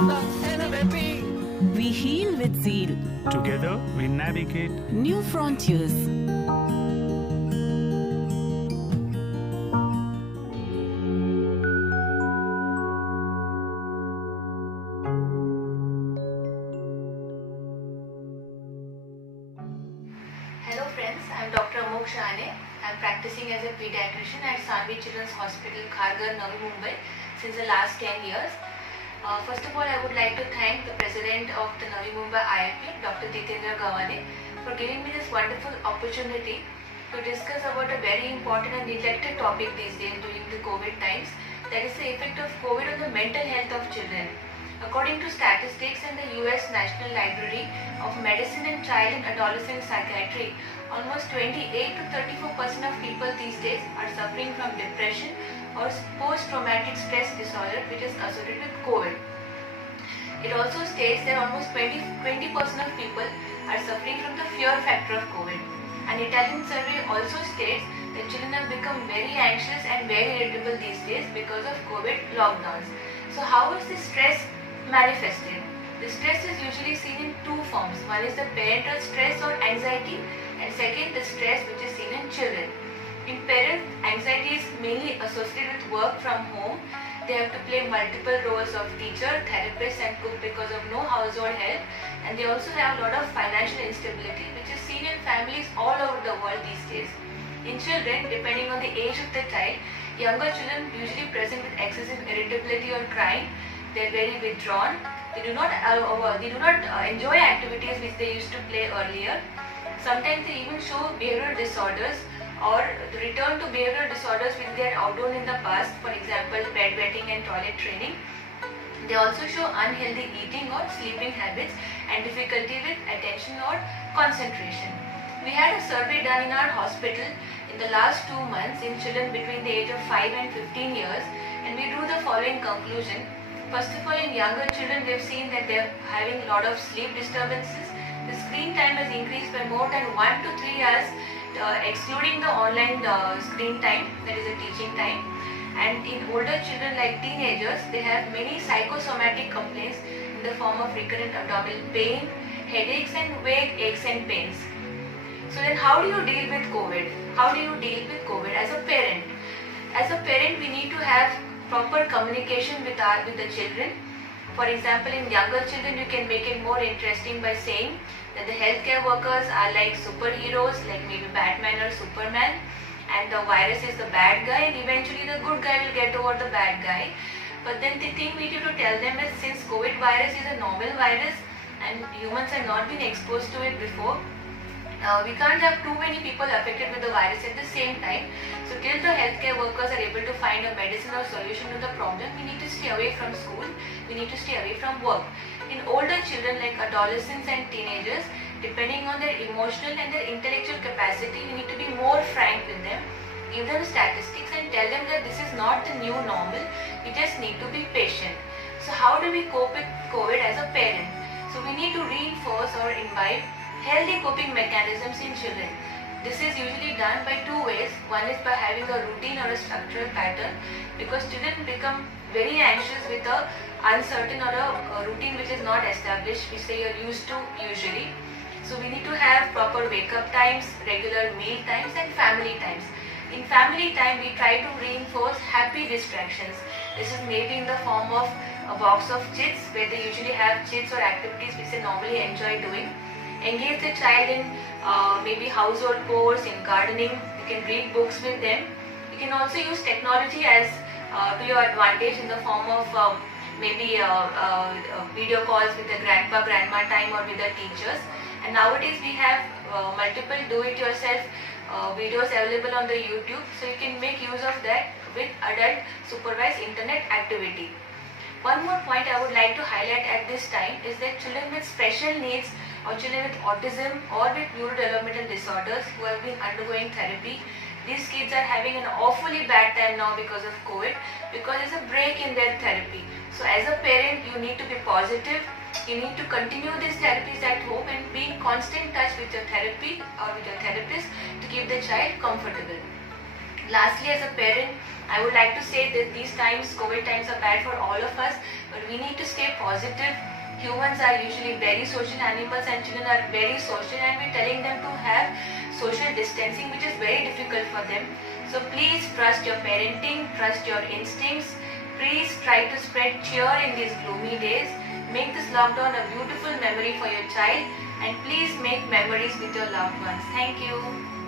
We heal with zeal. Together, we navigate New frontiers. Hello friends, I am Dr. Amok Shahane. I am practicing as a pediatrician at Sanvi Children's Hospital, Kharghar, Navi Mumbai since the last 10 years. First of all, I would like to thank the President of the Navi Mumbai IIP, Dr. Jitendra Gawane, for giving me this wonderful opportunity to discuss about a very important and neglected topic these days during the COVID times, that is the effect of COVID on the mental health of children. According to statistics in the US National Library of Medicine and Child and Adolescent Psychiatry, almost 28 to 34% of people these days are suffering from depression or post-traumatic stress disorder, which is associated with COVID. It also states that almost 20% of people are suffering from the fear factor of COVID. An Italian survey also states that children have become very anxious and very irritable these days because of COVID lockdowns. So how is this stress manifested? The stress is usually seen in two forms. One is the parental stress or anxiety, and second the stress which is seen in children. In parents, anxiety is mainly associated with work from home. They have to play multiple roles of teacher, therapist and cook because of no household help, and they also have a lot of financial instability which is seen in families all over the world these days. In children, depending on the age of the child, younger children usually present with excessive irritability or crying. They are very withdrawn. They do not enjoy activities which they used to play earlier. Sometimes they even show behavioral disorders or return to behavioral disorders which they had outgrown in the past, for example bedwetting and toilet training. They also show unhealthy eating or sleeping habits and difficulty with attention or concentration. We had a survey done in our hospital in the last 2 months in children between the age of 5 and 15 years, and we drew the following conclusion. First of all, in younger children, we have seen that they are having a lot of sleep disturbances. The screen time has increased by more than 1 to 3 hours, excluding the online screen time, that is the teaching time. And in older children like teenagers, they have many psychosomatic complaints in the form of recurrent abdominal pain, headaches and vague aches and pains. So then how do you deal with COVID? How do you deal with COVID as a parent? As a parent, we need to have proper communication with the children. For example, in younger children, you can make it more interesting by saying that the healthcare workers are like superheroes, like maybe Batman or Superman, and the virus is the bad guy, and eventually the good guy will get over the bad guy. But then the thing we need to tell them is, since COVID virus is a novel virus and humans have not been exposed to it before, we can't have too many people affected with the virus at the same time. So till the healthcare workers are able to find a medicine or solution to the problem, we need to stay away from school, we need to stay away from work. In older children like adolescents and teenagers, depending on their emotional and their intellectual capacity, we need to be more frank with them, give them statistics and tell them that this is not the new normal, we just need to be patient. So how do we cope with COVID as a parent? So we need to reinforce or imbibe healthy coping mechanisms in children. This is usually done by two ways. One is by having a routine or a structural pattern, because children become very anxious with a uncertain or a routine which is not established, which they are used to usually. So we need to have proper wake up times, regular meal times and family times. In family time, we try to reinforce happy distractions. This is maybe in the form of a box of chits, where they usually have chits or activities which they normally enjoy doing. Engage the child in maybe household chores, in gardening. You can read books with them. You can also use technology as to your advantage in the form of maybe video calls with the grandpa, grandma time or with the teachers. And nowadays we have multiple do-it-yourself videos available on the YouTube, so you can make use of that with adult supervised internet activity. One more point I would like to highlight at this time is that children with special needs or children with autism or with neurodevelopmental disorders who have been undergoing therapy, these kids are having an awfully bad time now because of COVID, because there's a break in their therapy. So as a parent, you need to be positive. You need to continue these therapies at home and be in constant touch with your therapy or with your therapist to keep the child comfortable. Lastly, as a parent, I would like to say that these times, COVID times, are bad for all of us, but we need to stay positive. Humans are usually very social animals, and children are very social, and we're telling them to have social distancing, which is very difficult for them. So please trust your parenting, trust your instincts. Please try to spread cheer in these gloomy days. Make this lockdown a beautiful memory for your child, and please make memories with your loved ones. Thank you.